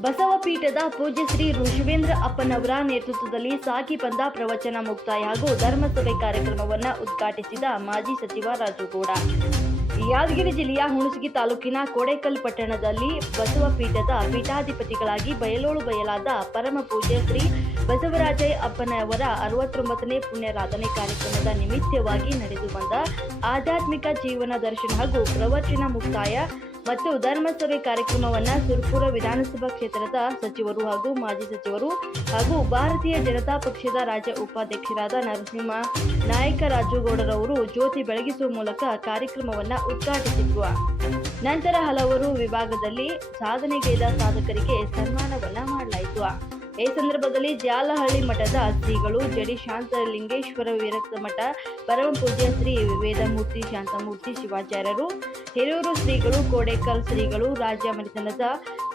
ಬಸವ ಪೀಠದ ಪೂಜ್ಯ ಶ್ರೀ ಋಷಿವೇಂದ್ರ ಅಪ್ಪನವರ ನೇತೃತ್ವದಲ್ಲಿ ಸಾಕಿ ಬಂದ ಪ್ರವಚನ ಮುಕ್ತಾಯ ಹಾಗೂ ಧರ್ಮಸಭೆ ಕಾರ್ಯಕ್ರಮವನ್ನು ಉದ್ಘಾಟಿಸಿದ ಮಾಜಿ ಸಚಿವ ರಾಜುಗೌಡ. ಯಾದಗಿರಿ ಜಿಲ್ಲೆಯ ಹುಣಸಗಿ ತಾಲೂಕಿನ ಕೋಡೇಕಲ್ ಪಟ್ಟಣದಲ್ಲಿ ಬಸವ ಪೀಠದ ಪೀಠಾಧಿಪತಿಗಳಾಗಿ ಬಯಲೋಳು ಬಯಲಾದ ಪರಮ ಪೂಜ್ಯ ಶ್ರೀ ಬಸವರಾಜಯ್ಯ ಅಪ್ಪನವರ ಅರವತ್ತೊಂಬತ್ತನೇ ಪುಣ್ಯರಾಧನೆ ಕಾರ್ಯಕ್ರಮದ ನಿಮಿತ್ತವಾಗಿ ನಡೆದು ಬಂದ ಆಧ್ಯಾತ್ಮಿಕ ಜೀವನ ದರ್ಶನ ಹಾಗೂ ಪ್ರವಚನ ಮುಕ್ತಾಯ ಮತ್ತು ಧರ್ಮಸಭೆ ಕಾರ್ಯಕ್ರಮವನ್ನು ಸುರ್ಪುರ ವಿಧಾನಸಭಾ ಕ್ಷೇತ್ರದ ಸಚಿವರು ಹಾಗೂ ಮಾಜಿ ಸಚಿವರು ಹಾಗೂ ಭಾರತೀಯ ಜನತಾ ಪಕ್ಷದ ರಾಜ್ಯ ಉಪಾಧ್ಯಕ್ಷರಾದ ನರಸಿಂಹ ನಾಯಕ ರಾಜುಗೌಡರವರು ಜ್ಯೋತಿ ಬೆಳಗಿಸುವ ಮೂಲಕ ಕಾರ್ಯಕ್ರಮವನ್ನು ಉದ್ಘಾಟಿಸಿದ್ರು ನಂತರ ಹಲವರು ವಿಭಾಗದಲ್ಲಿ ಸಾಧನೆಗೈದ ಸಾಧಕರಿಗೆ ಸನ್ಮಾನವನ್ನು ಮಾಡಲಾಯಿತು. ಈ ಸಂದರ್ಭದಲ್ಲಿ ಜಾಲಹಳ್ಳಿ ಮಠದ ಶ್ರೀಗಳು ಜಡಿ ಶಾಂತಲಿಂಗೇಶ್ವರ ವಿರಕ್ತ ಮಠ, ಪರಮ ಪೂಜ್ಯ ಶ್ರೀ ವೇದಮೂರ್ತಿ ಶಾಂತಮೂರ್ತಿ ಶಿವಾಚಾರ್ಯರು, ಹಿರಿಯೂರು ಶ್ರೀಗಳು, ಕೋಡೇಕಲ್ ಶ್ರೀಗಳು, ರಾಜ್ಯ ಮನೆತನದ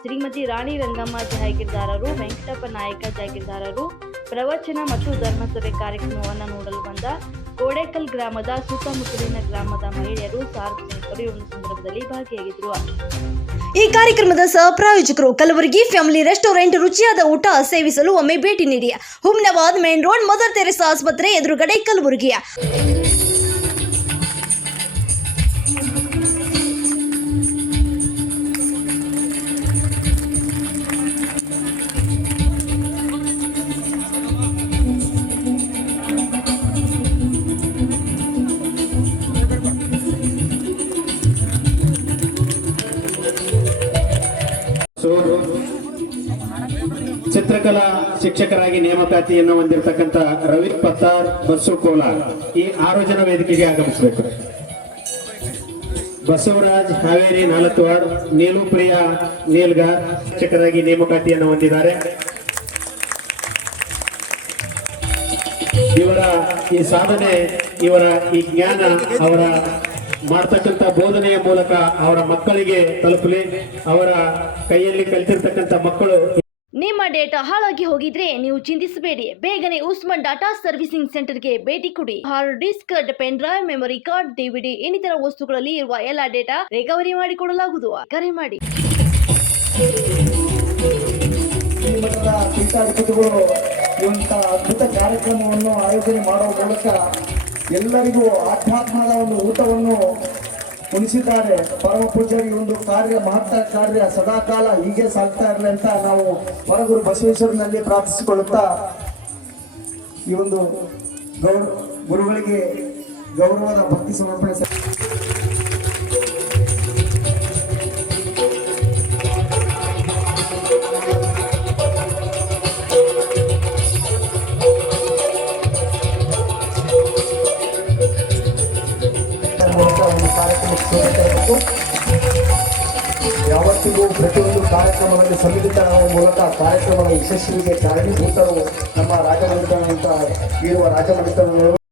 ಶ್ರೀಮತಿ ರಾಣಿ ರಂಗಮ್ಮ ಜಾಗೀರ್ದಾರರು ವೆಂಕಟಪ್ಪ ನಾಯಕ ಜಾಗೀರ್ದಾರರು ಪ್ರವಚನ ಮತ್ತು ಧರ್ಮಸಭೆ ಕಾರ್ಯಕ್ರಮವನ್ನು ನೋಡಲು ಬಂದ ಕೋಡೇಕಲ್ ಗ್ರಾಮದ ಸುತ್ತಮುತ್ತಲಿನ ಗ್ರಾಮದ ಮಹಿಳೆಯರು ಸಾರ್ವಜನಿಕರು ಈ ಒಂದು ಸಂದರ್ಭದಲ್ಲಿ ಭಾಗಿಯಾಗಿದ್ದರು ಈ ಕಾರ್ಯಕ್ರಮದ ಸಹ ಪ್ರಾಯೋಜಕರು ಕಲಬುರಗಿ ಫ್ಯಾಮಿಲಿ ರೆಸ್ಟೋರೆಂಟ್ ರುಚಿಯಾದ ಊಟ ಸೇವಿಸಲು ಒಮ್ಮೆ ಭೇಟಿ ನೀಡಿ. Humnabad main road, mother Teresa ಆಸ್ಪತ್ರೆ ಎದುರುಗಡೆ ಕಲಬುರಗಿ. ಚಿತ್ರಕಲಾ ಶಿಕ್ಷಕರಾಗಿ ನೇಮಕಾತಿಯನ್ನು ಹೊಂದಿರತಕ್ಕಂತ ರವಿ ಪತ್ತಾರ್ ಬಸ್ಸು ಈ ಆರು ಜನ ವೇದಿಕೆಗೆ ಆಗಮಿಸಬೇಕು. ಬಸವರಾಜ್ ಹಾವೇರಿ ನಾಲತ್ವಾರ್ ನೀಲು ಪ್ರಿಯಾ ನೀಲ್ಗಾರ್ ಶಿಕ್ಷಕರಾಗಿ ನೇಮಕಾತಿಯನ್ನು ಹೊಂದಿದ್ದಾರೆ. ಇವರ ಈ ಸಾಧನೆ, ಇವರ ಈ ಜ್ಞಾನ, ಅವರ ಮಾಡ್ತಕ್ಕಂಥ ಬೋಧನೆಯ ಮೂಲಕ ಅವರ ಮಕ್ಕಳಿಗೆ ತಲುಪಲಿ ಅವರ ಕೈಯಲ್ಲಿ ಕಲಿತಿರ್ತಕ್ಕಂಥ ಮಕ್ಕಳು ನಿಮ್ಮ ಡೇಟಾ ಹಾಳಾಗಿ ಹೋಗಿದ್ರೆ ನೀವು ಚಿಂತಿಸಬೇಡಿ. ಬೇಗನೆ ಉಸ್ಮಾನ್ ಡಾಟಾ ಸರ್ವಿಸಿಂಗ್ ಸೆಂಟರ್ಗೆ ಭೇಟಿ ಕೊಡಿ. Hard disk pen drive memory card DVD ಇನ್ನಿತರ ವಸ್ತುಗಳಲ್ಲಿ ಇರುವ ಎಲ್ಲ ಡೇಟಾ ರಿಕವರಿ ಮಾಡಿಕೊಡಲಾಗುವುದು. ಕರೆ ಮಾಡಿ. ಅದ್ಭುತ ಕಾರ್ಯಕ್ರಮವನ್ನು ಆಯೋಜನೆ ಮಾಡುವ ಮೂಲಕ ಎಲ್ಲರಿಗೂ ಆಧ್ಯಾತ್ಮದ ಒಂದು ಊಟವನ್ನು ಉಣಿಸಿದ್ದಾರೆ. ಪರಮ ಪೂಜಾರಿ ಒಂದು ಕಾರ್ಯ, ಮಹತ್ವ ಕಾರ್ಯ ಸದಾಕಾಲ ಹೀಗೆ ಸಾಗ್ತಾ ಇರಲಿ ಅಂತ ನಾವು ಹೊರಗುರು ಬಸವೇಶ್ವರನಲ್ಲಿ ಪ್ರಾರ್ಥಿಸಿಕೊಳ್ಳುತ್ತಾ ಈ ಒಂದು ಗೌರ ಗುರುಗಳಿಗೆ ಗೌರವದ ಭಕ್ತಿ ಸಮರ್ಪಣೆ ಕಾರ್ಯಕ್ರಮಕ್ಕೆ ಯಾವತ್ತಿಗೂ ಪ್ರತಿಯೊಂದು ಕಾರ್ಯಕ್ರಮದಲ್ಲಿ ಸಮ್ಮಿಳಿತರಾಗುವ ಮೂಲಕ ಕಾರ್ಯಕ್ರಮದ ಯಶಸ್ವಿಗೆ ಕಾರಣೀಭೂತರು ನಮ್ಮ ರಾಜಮನೆತನ ಇರುವ ರಾಜಮನೆತನಗಳು.